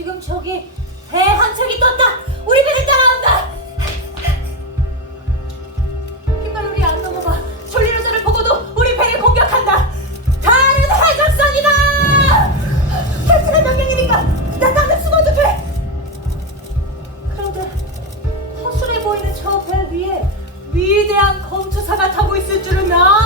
지금 저기 배 한 척이 떴다. 우리 배를 따라온다. 흰발놀이 안 넘어가. 졸리로자를 보고도 우리 배를 공격한다. 다른 해적선이다. 탈출한 명령이니까 나 당장 숨어도 돼. 그런데 허술해 보이는 저 배 위에 위대한 검투사가 타고 있을 줄은 아.